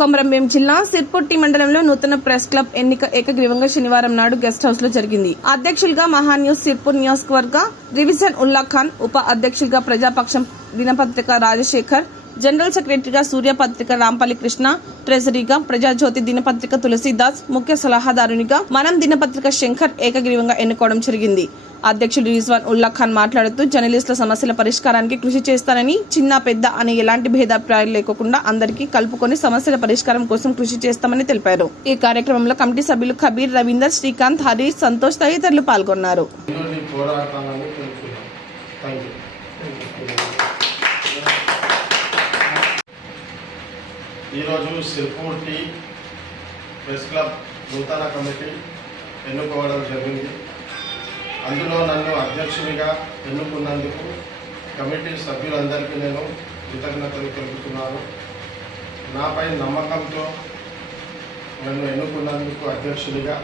కొమరంభీం జిల్లా సిర్పొట్టి మండలంలో నూతన ప్రెస్ క్లబ్ ఎన్నిక ఏకగ్రీవంగా శనివారం నాడు గెస్ట్ హౌస్ లో జరిగింది. అధ్యక్షులుగా మహాన్యూస్ సిర్పూర్ నియోజకవర్గ రివిజన్ ఉల్లా ఖాన్, ఉప అధ్యక్షులుగా ప్రజాపక్షం దినపత్రిక రాజశేఖర్, జనరల్ సెక్రటరీగా సూర్య పత్రిక రాంపల్లి కృష్ణ, ట్రెజరీగా ప్రజాజ్యోతి దినపత్రిక తులసీదాస్, ముఖ్య సలహాదారునిగా మనం దినపత్రిక శంకర్ ఏకగ్రీవంగా ఎన్నుకోవడం జరిగింది. అధ్యక్షుడు రిజ్వాన్ ఉల్లా ఖాన్ మాట్లాడుతూ జర్నలిస్టుల సమస్యల పరిష్కారానికి కృషి చేస్తానని, చిన్న పెద్ద అనే ఎలాంటి భేదాభిప్రాయాలు లేకుండా అందరికీ కలుపుకొని సమస్యల పరిష్కారం కోసం కృషి చేస్తామని తెలిపారు. ఈ కార్యక్రమంలో కమిటీ సభ్యులు కబీర్, రవీందర్, శ్రీకాంత్, హరీష్, సంతోష్ తదితరులు పాల్గొన్నారు. ఈరోజు సిర్పూర్టి ప్రెస్ క్లబ్ నూతన కమిటీ ఎన్నుకోవడం జరిగింది. అందులో నన్ను అధ్యక్షునిగా ఎన్నుకున్నందుకు కమిటీ సభ్యులందరికీ నేను కృతజ్ఞతలు తెలుపుతున్నాను. నాపై నమ్మకంతో నన్ను ఎన్నుకున్నందుకు అధ్యక్షునిగా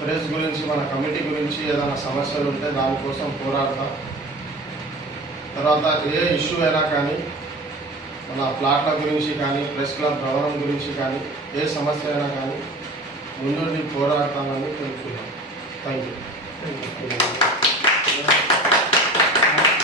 ప్రెస్ గురించి, మన కమిటీ గురించి ఏదైనా సమస్యలు ఉంటే దానికోసం పోరాడతాం. తర్వాత ఏ ఇష్యూ అయినా కానీ, మన ప్లాట్ల గురించి కానీ, ప్రెస్ క్లబ్ భవనం గురించి కానీ, ఏ సమస్య అయినా కానీ ముందుండి పోరాడతామని తెలుపుతున్నాం. Thank you.